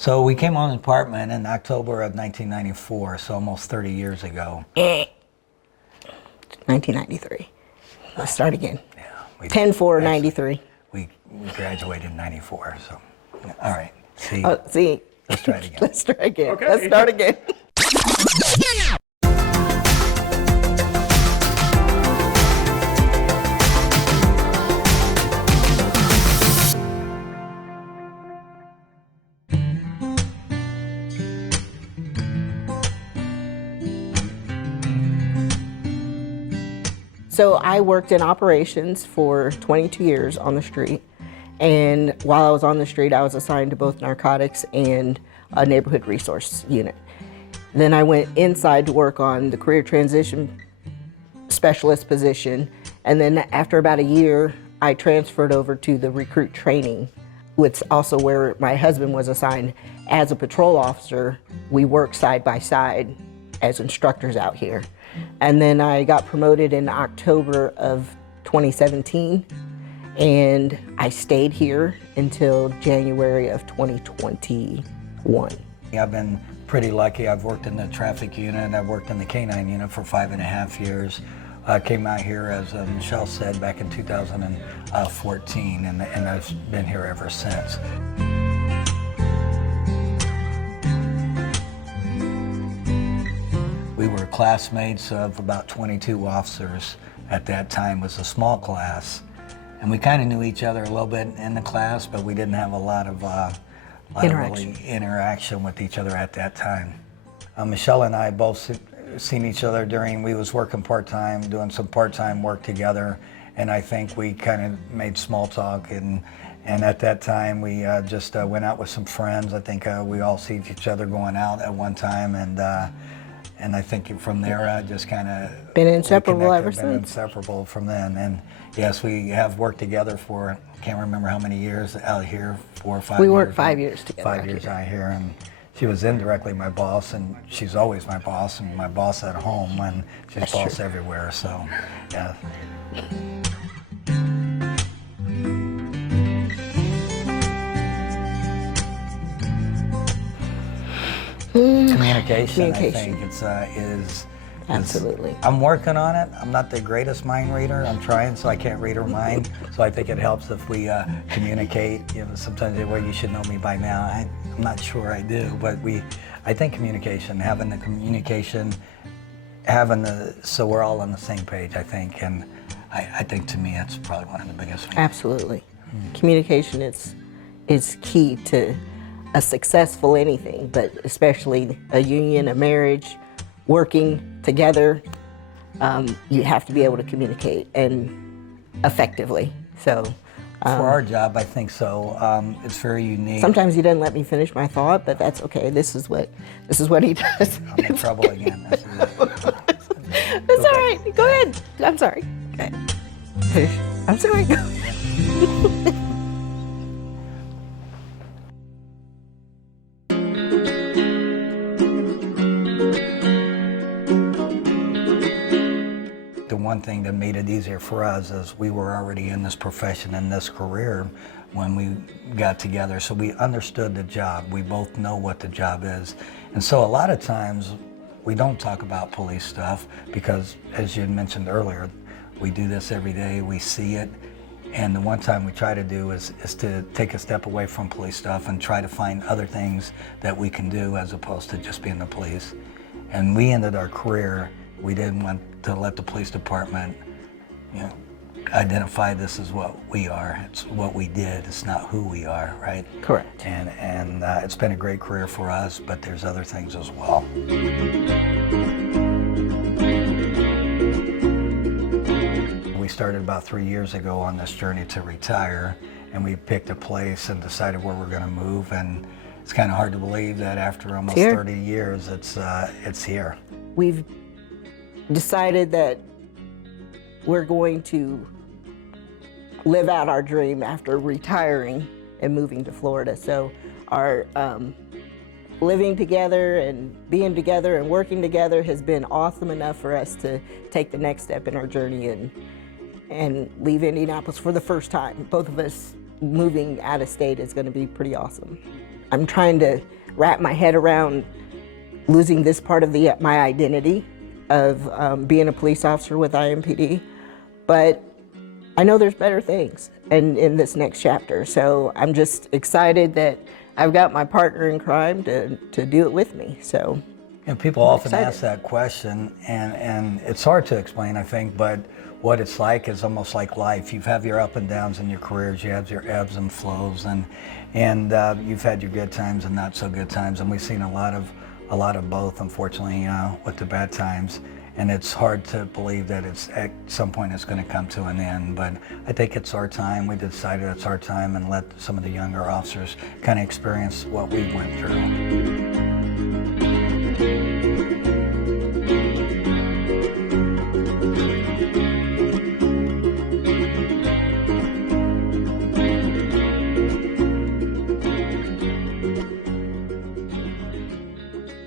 So we came on the department in October of 1994, so almost 30 years ago. 1993. Let's start again. Yeah, 10/4/93. We graduated in 94, so, all right. See, See. let's try it again. Let's try again. Okay. Let's start again. So I worked in operations for 22 years on the street. And while I was on the street, I was assigned to both narcotics and a neighborhood resource unit. Then I went inside to work on the career transition specialist position. And then after about a year, I transferred over to the recruit training, which also where my husband was assigned as a patrol officer. We worked side by side as instructors out here. And then I got promoted in October of 2017, and I stayed here until January of 2021. I've been pretty lucky. I've worked in the traffic unit, I've worked in the canine unit for 5.5 years. I came out here, as Michelle said, back in 2014, and I've been here ever since. We were classmates of about 22 officers at that time. It was a small class, and we kind of knew each other a little bit in the class, but we didn't have a lot of interaction with each other at that time. Michelle and I both seen each other during, we was working part-time, doing some part-time work together, and I think we kind of made small talk, and at that time we just went out with some friends. I think we all seen each other going out at one time, and I think from there, just kind of been inseparable ever been since. Inseparable from then. And yes, we have worked together for, can't remember how many years out here, 4 or 5 years. We worked 5 years together. 5 years out here, and she was indirectly my boss, and she's always my boss, and my boss at home, and she's That's boss true. everywhere. So, yeah. Communication, I think is Absolutely. I'm working on it. I'm not the greatest mind reader. I'm trying, so I can't read her mind. So I think it helps if we communicate. You know, sometimes they, well, you should know me by now. I'm not sure I do, but I think communication, having the communication, so we're all on the same page, I think. And I think to me, that's probably one of the biggest things. Absolutely. Communication is key to a successful anything, but especially a union, a marriage, working together. You have to be able to communicate and effectively. So For our job, I think so. It's very unique. sometimes he doesn't let me finish my thought, but that's okay. This is what he does. I'm in trouble again. This is it. That's all right. Go ahead. I'm sorry. Go ahead. Finish. I'm sorry. Go ahead. The one thing that made it easier for us is we were already in this profession and this career when we got together, so we understood the job. We both know what the job is. And so a lot of times we don't talk about police stuff because, as you mentioned earlier, we do this every day, we see it. And the one time we try to do is to take a step away from police stuff and try to find other things that we can do as opposed to just being the police. And we ended our career, we didn't want to let the police department, identify this as what we are. It's what we did, it's not who we are, right? Correct. And it's been a great career for us, but there's other things as well. We started about 3 years ago on this journey to retire, and we picked a place and decided where we're going to move, and it's kind of hard to believe that after almost 30 years, it's here. We've decided that we're going to live out our dream after retiring and moving to Florida. So our living together and being together and working together has been awesome enough for us to take the next step in our journey and leave Indianapolis for the first time. Both of us moving out of state is going to be pretty awesome. I'm trying to wrap my head around losing this part of my identity of being a police officer with IMPD. But I know there's better things in this next chapter. So I'm just excited that I've got my partner in crime to do it with me. So. And people often ask that question, and it's hard to explain, I think, but what it's like is almost like life. You have your up and downs in your careers, you have your ebbs and flows, and you've had your good times and not so good times, and we've seen a lot of both, unfortunately, with the bad times. And it's hard to believe that at some point it's going to come to an end, but I think it's our time. We decided it's our time and let some of the younger officers kind of experience what we went through.